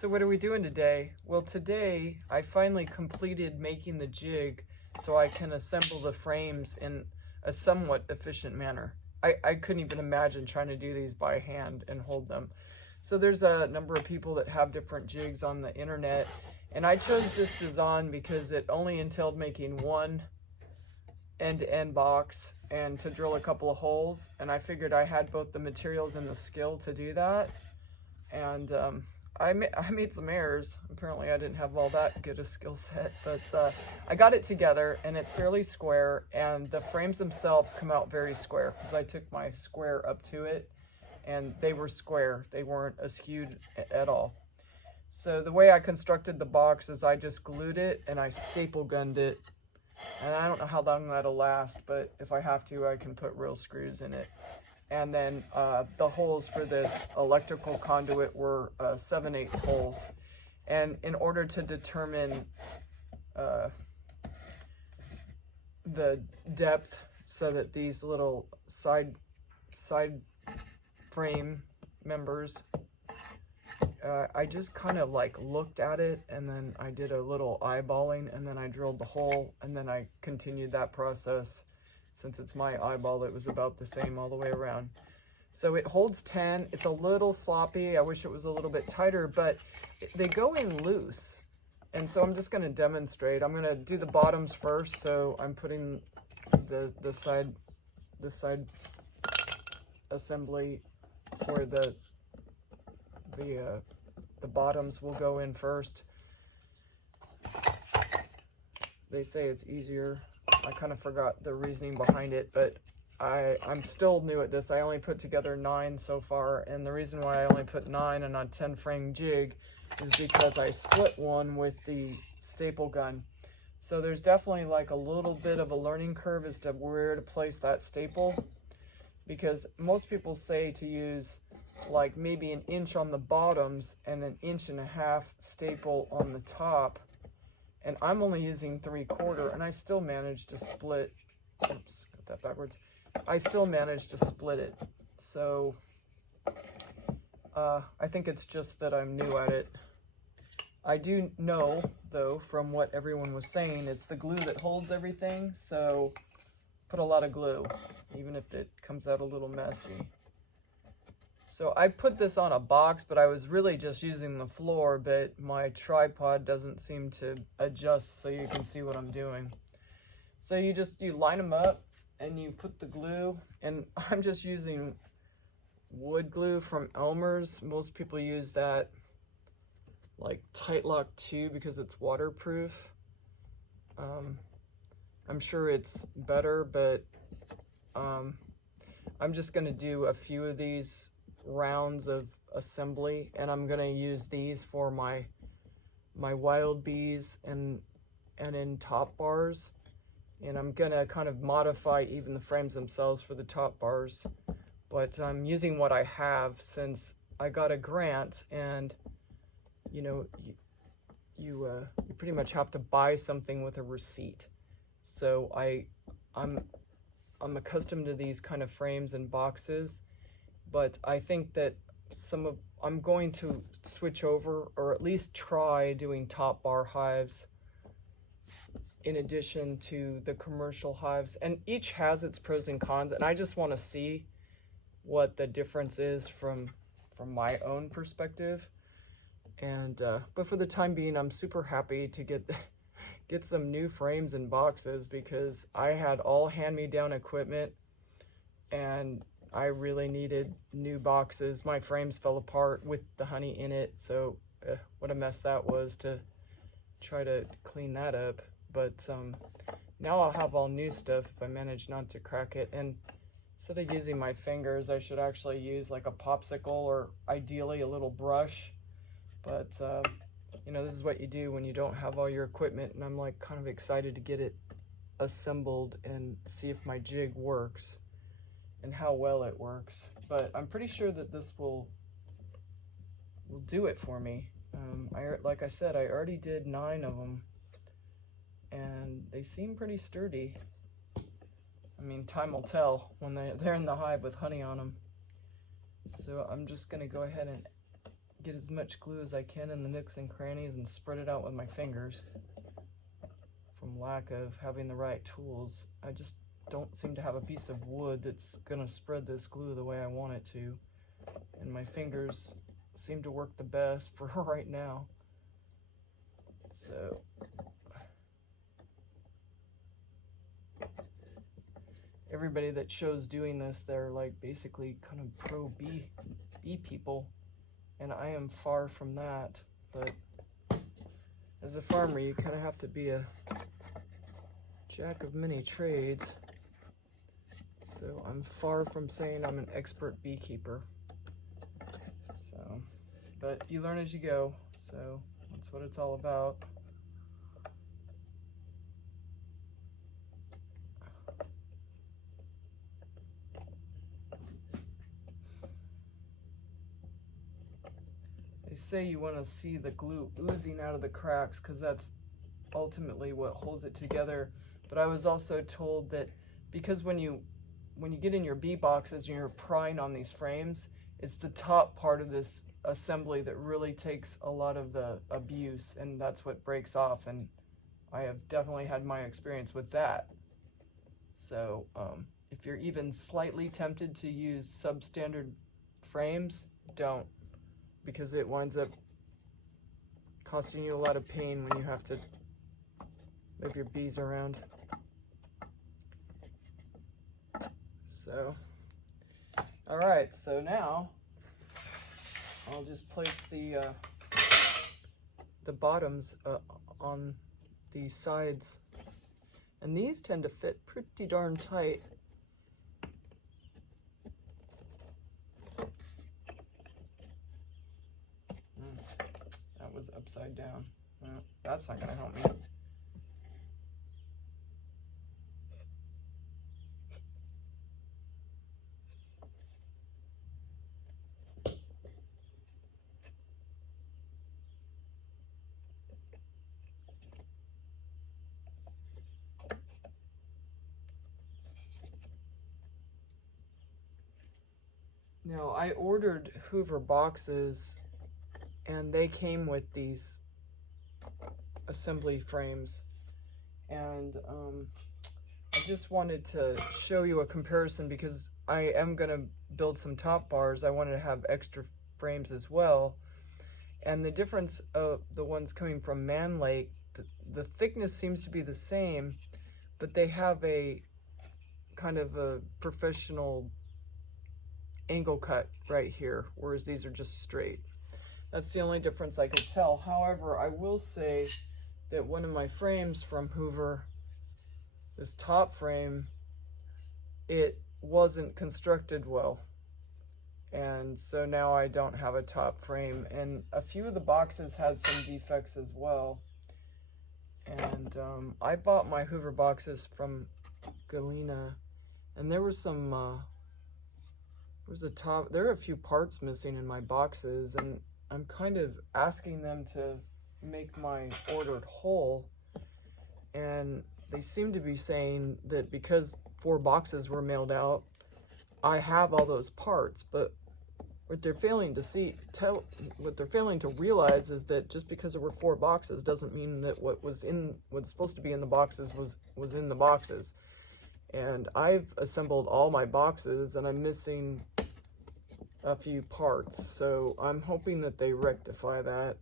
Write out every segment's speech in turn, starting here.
So what are we doing today? Well, today I finally completed making the jig so I can assemble the frames in a somewhat efficient manner. I couldn't even imagine trying to do these by hand and hold them. So there's a number of people that have different jigs on the internet, and I chose this design because it only entailed making one end-to-end box and to drill a couple of holes, and I figured I had both the materials and the skill to do that. And I made some errors. Apparently I didn't have all that good a skill set, but I got it together, and it's fairly square, and the frames themselves come out very square because I took my square up to it and they were square. They weren't askewed at all. So the way I constructed the box is I just glued it and I staple gunned it, and I don't know how long that'll last, but if I have to, I can put real screws in it. And then the holes for this electrical conduit were 7/8 holes. And in order to determine the depth so that these little side frame members, I just kind of like looked at it, and then I did a little eyeballing, and then I drilled the hole, and then I continued that process. Since it's my eyeball, it was about the same all the way around. So it holds 10. It's a little sloppy. I wish it was a little bit tighter, but they go in loose. And so I'm just going to demonstrate. I'm going to do the bottoms first. So I'm putting the side assembly where the bottoms will go in first. They say it's easier. I kind of forgot the reasoning behind it, but I'm still new at this. I only put together 9 so far, and the reason why I only put 9 on a 10 frame jig is because I split one with the staple gun. So there's definitely like a little bit of a learning curve as to where to place that staple, because most people say to use like maybe 1 inch on the bottoms and 1.5 inch staple on the top. And I'm only using 3/4, and I still managed to split. Oops, got that backwards. I still managed to split it. So I think it's just that I'm new at it. I do know, though, from what everyone was saying, it's the glue that holds everything. So put a lot of glue, even if it comes out a little messy. So I put this on a box, but I was really just using the floor, but my tripod doesn't seem to adjust so you can see what I'm doing. So you line them up and you put the glue, and I'm just using wood glue from Elmer's. Most people use that like Tight Lock 2 because it's waterproof. I'm sure it's better, but I'm just gonna do a few of these rounds of assembly, and I'm gonna use these for my wild bees and in top bars, and I'm gonna kind of modify even the frames themselves for the top bars, but I'm using what I have since I got a grant, and you know, you pretty much have to buy something with a receipt. So I'm accustomed to these kind of frames and boxes. But I think that I'm going to switch over, or at least try doing top bar hives in addition to the commercial hives. And each has its pros and cons, and I just want to see what the difference is from my own perspective. And but for the time being, I'm super happy to get some new frames and boxes, because I had all hand-me-down equipment, and I really needed new boxes. My frames fell apart with the honey in it, so what a mess that was to try to clean that up. But now I'll have all new stuff if I manage not to crack it. And instead of using my fingers, I should actually use like a popsicle, or ideally a little brush. But you know, this is what you do when you don't have all your equipment, and I'm like kind of excited to get it assembled and see if my jig works and how well it works. But I'm pretty sure that this will do it for me. Like I said, I already did 9 of them, and they seem pretty sturdy. I mean, time will tell when they're in the hive with honey on them. So I'm just gonna go ahead and get as much glue as I can in the nooks and crannies and spread it out with my fingers. From lack of having the right tools, I just don't seem to have a piece of wood that's gonna spread this glue the way I want it to. And my fingers seem to work the best for right now. So everybody that shows doing this, they're like basically kind of pro bee people, and I am far from that. But as a farmer, you kind of have to be a jack of many trades. So I'm far from saying I'm an expert beekeeper. So, but you learn as you go. So that's what it's all about. They say you want to see the glue oozing out of the cracks because that's ultimately what holds it together. But I was also told that because when you get in your bee boxes and you're prying on these frames, it's the top part of this assembly that really takes a lot of the abuse, and that's what breaks off. And I have definitely had my experience with that. So if you're even slightly tempted to use substandard frames, don't, because it winds up costing you a lot of pain when you have to move your bees around. So, all right, so now I'll just place the bottoms on the sides, and these tend to fit pretty darn tight. That was upside down. Well, that's not going to help me. Now, I ordered Hoover boxes, and they came with these assembly frames, and I just wanted to show you a comparison because I am going to build some top bars. I wanted to have extra frames as well, and the difference of the ones coming from Man Lake, the thickness seems to be the same, but they have a kind of a professional angle cut right here, whereas these are just straight. That's the only difference I could tell. However, I will say that one of my frames from Hoover, this top frame, it wasn't constructed well. And so now I don't have a top frame. And a few of the boxes had some defects as well. And I bought my Hoover boxes from Galena, and there was some there are a few parts missing in my boxes, and I'm kind of asking them to make my ordered whole, and they seem to be saying that because 4 boxes were mailed out, I have all those parts. But what they're failing to realize is that just because there were 4 boxes doesn't mean that what's supposed to be in the boxes was in the boxes. And I've assembled all my boxes, and I'm missing a few parts. So I'm hoping that they rectify that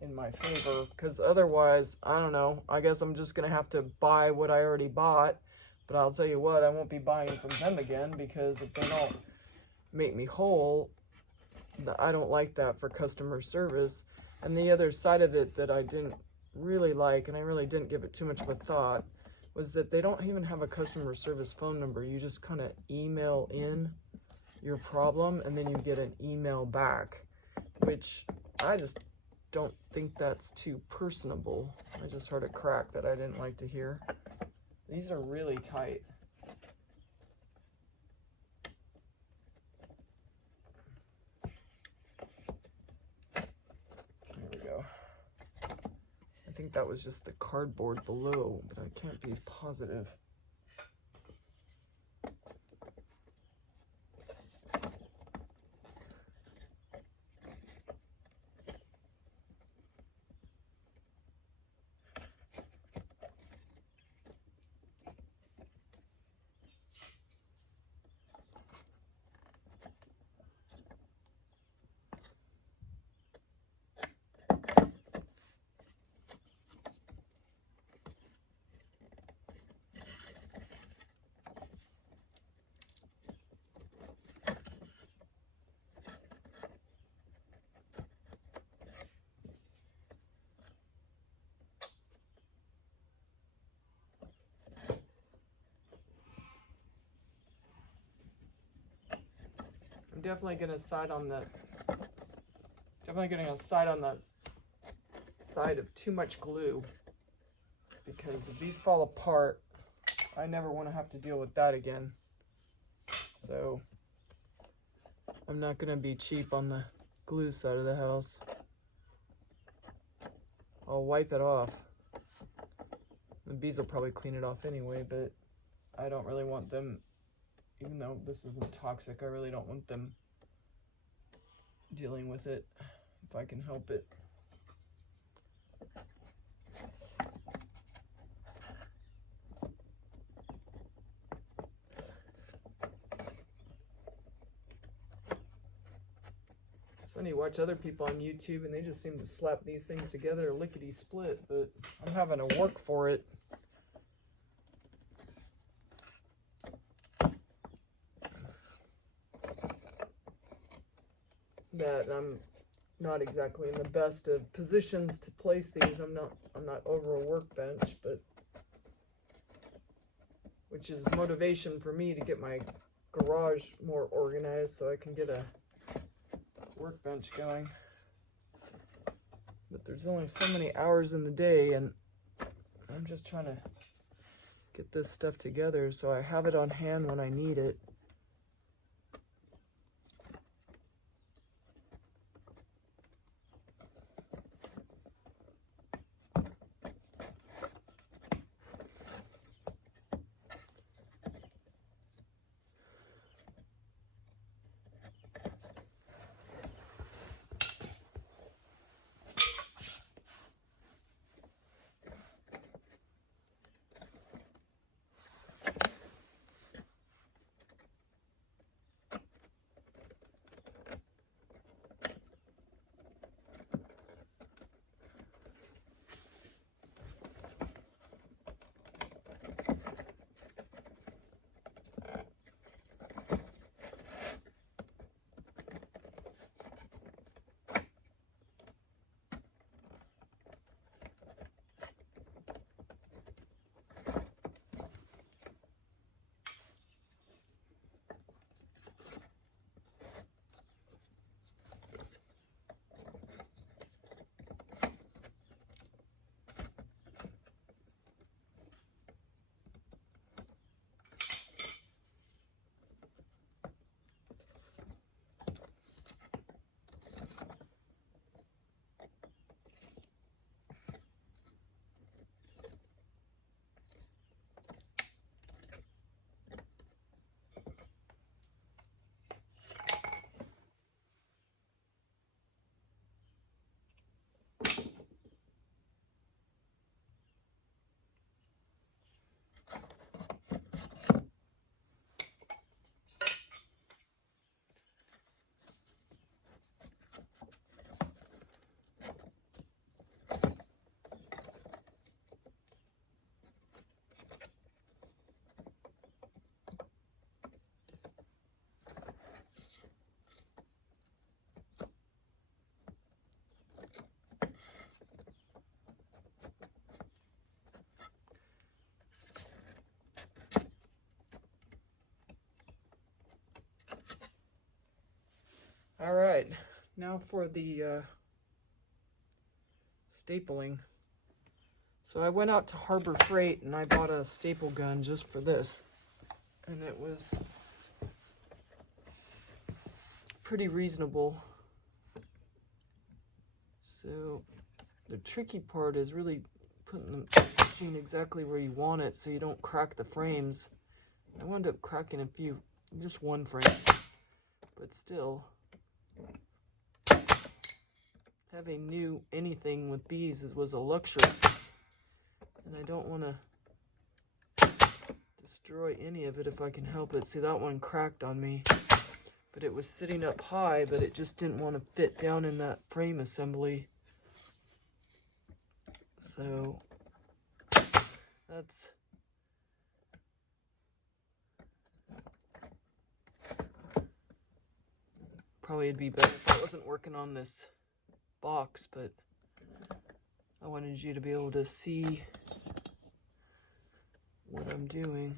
in my favor, because otherwise, I don't know, I guess I'm just going to have to buy what I already bought. But I'll tell you what, I won't be buying from them again, because if they don't make me whole, I don't like that for customer service. And the other side of it that I didn't really like, and I really didn't give it too much of a thought, was that they don't even have a customer service phone number. You just kind of email in your problem, and then you get an email back, which I just don't think that's too personable. I just heard a crack that I didn't like to hear. These are really tight. There we go. I think that was just the cardboard below, but I can't be positive. definitely gonna side on the side of too much glue, because if these fall apart, I never want to have to deal with that again. So I'm not gonna be cheap on the glue side of the house. I'll wipe it off. The bees will probably clean it off anyway, but I don't really want them, even though this isn't toxic, I really don't want them dealing with it if I can help it. It's funny, you watch other people on YouTube and they just seem to slap these things together lickety-split, but I'm having to work for it. That I'm not exactly in the best of positions to place these. I'm not over a workbench, but which is motivation for me to get my garage more organized so I can get a workbench going. But there's only so many hours in the day, and I'm just trying to get this stuff together so I have it on hand when I need it. All right, now for the stapling. So I went out to Harbor Freight and I bought a staple gun just for this, and it was pretty reasonable. So the tricky part is really putting the machine exactly where you want it so you don't crack the frames. I wound up cracking just one frame, but still. Having new anything with bees was a luxury, and I don't want to destroy any of it if I can help it. See, that one cracked on me, but it was sitting up high, but it just didn't want to fit down in that frame assembly. So that's probably it'd be better if I wasn't working on this box, but I wanted you to be able to see what I'm doing.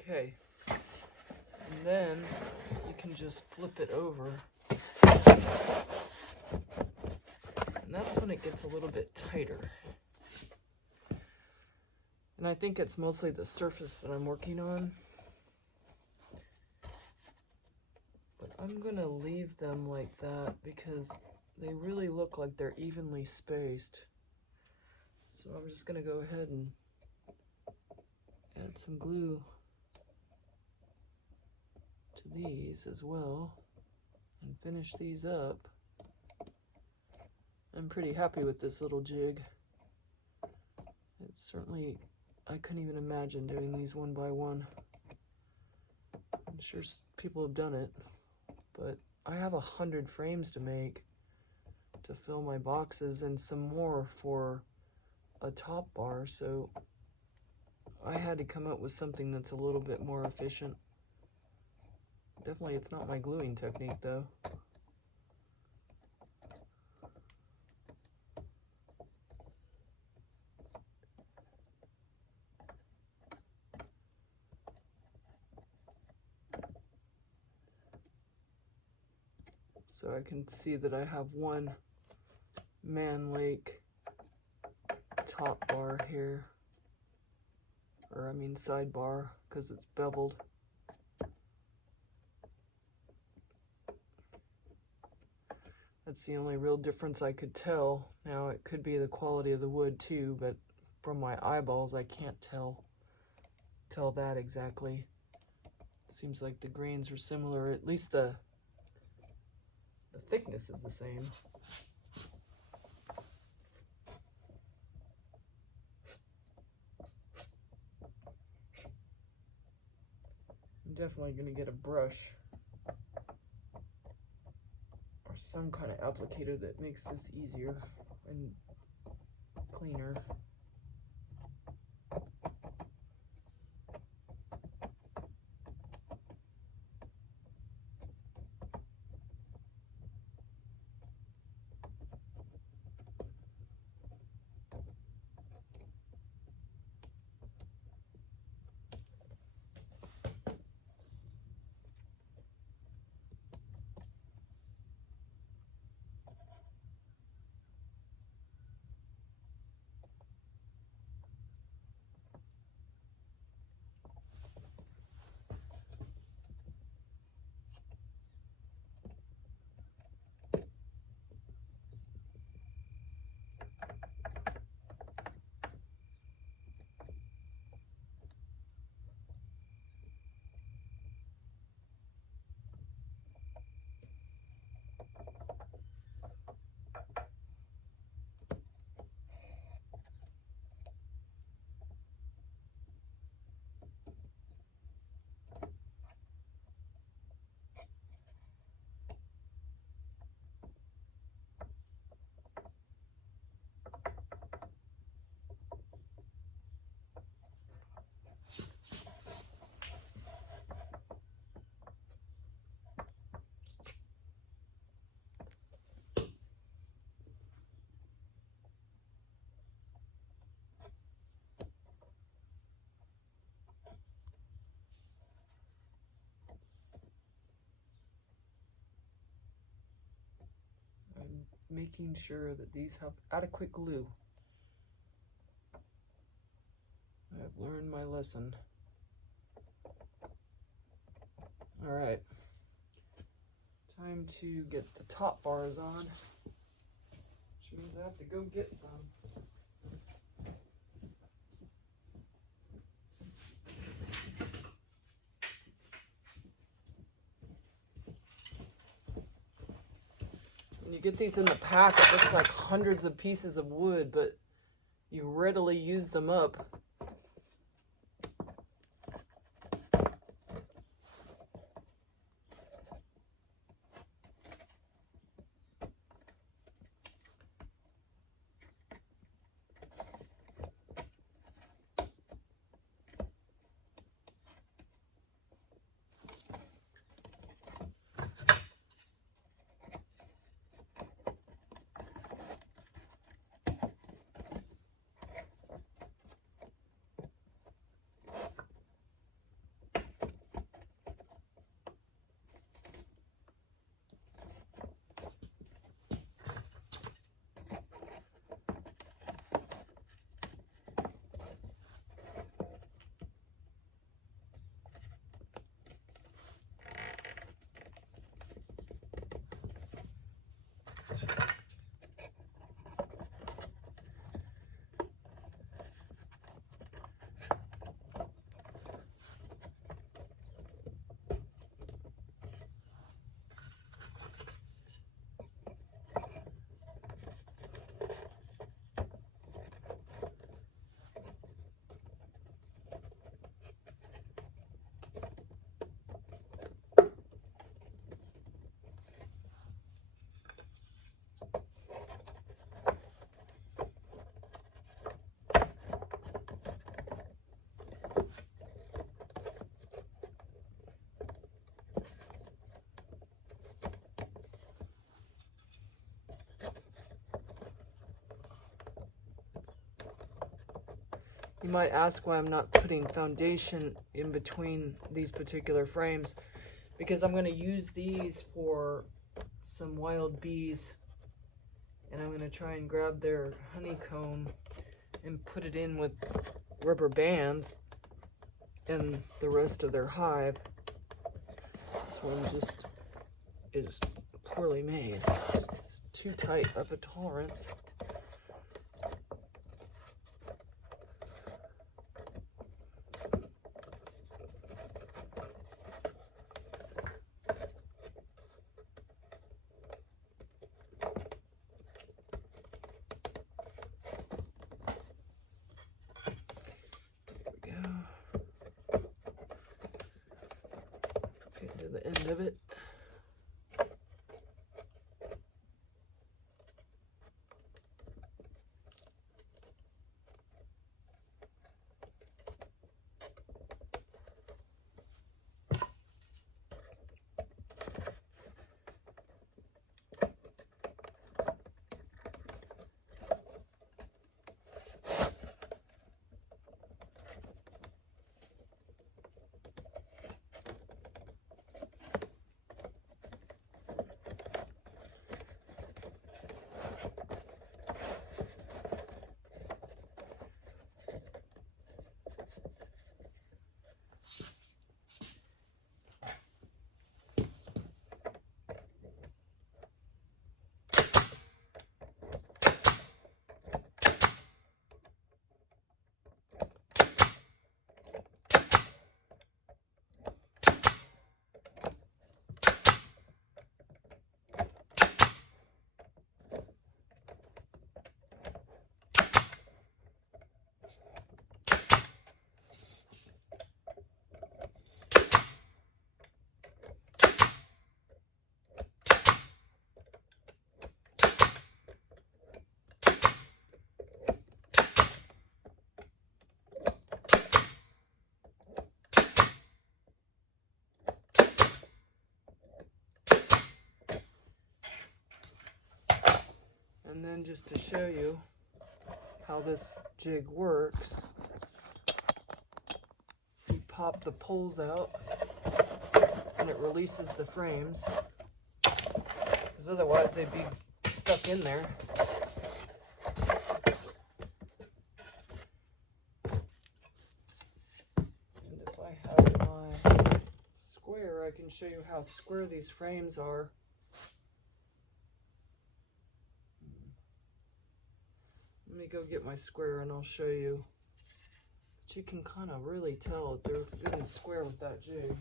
Okay, and then you can just flip it over. And that's when it gets a little bit tighter. And I think it's mostly the surface that I'm working on. But I'm gonna leave them like that because they really look like they're evenly spaced. So I'm just gonna go ahead and add some glue to these as well and finish these up. I'm pretty happy with this little jig. It's certainly, I couldn't even imagine doing these one by one. I'm sure people have done it, but I have 100 frames to make to fill my boxes and some more for a top bar, so I had to come up with something that's a little bit more efficient. Definitely it's not my gluing technique though. So I can see that I have one Man Lake top bar here, or I mean side bar, because it's beveled. That's the only real difference I could tell. Now it could be the quality of the wood too, but from my eyeballs I can't tell that exactly. Seems like the grains are similar, at least the thickness is the same. I'm definitely going to get a brush or some kind of applicator that makes this easier and cleaner. Making sure that these have adequate glue. I've learned my lesson. All right, time to get the top bars on, which means I have to go get some. When you get these in the pack, it looks like hundreds of pieces of wood, but you readily use them up. You might ask why I'm not putting foundation in between these particular frames, because I'm going to use these for some wild bees, and I'm going to try and grab their honeycomb and put it in with rubber bands and the rest of their hive. This one just is poorly made. It's too tight of a tolerance. To the end of it. And then just to show you how this jig works, you pop the poles out and it releases the frames, because otherwise they'd be stuck in there. And if I have my square, I can show you how square these frames are. Let me go get my square and I'll show you. But you can kind of really tell that they're good and square with that jig.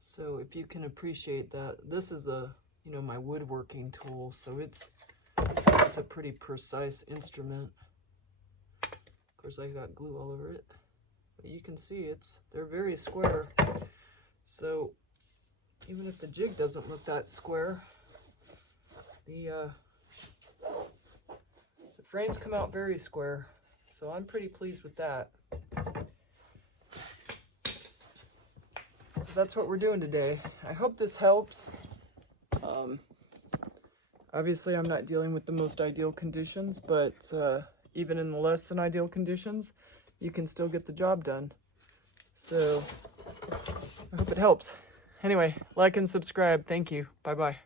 So if you can appreciate that, this is a, my woodworking tool, so it's a pretty precise instrument. Of course, I got glue all over it, but you can see they're very square. So even if the jig doesn't look that square, the frames come out very square. So I'm pretty pleased with that. That's what we're doing today. I hope this helps. Obviously, I'm not dealing with the most ideal conditions, but even in the less than ideal conditions, you can still get the job done. So I hope it helps. Anyway, like and subscribe. Thank you. Bye-bye.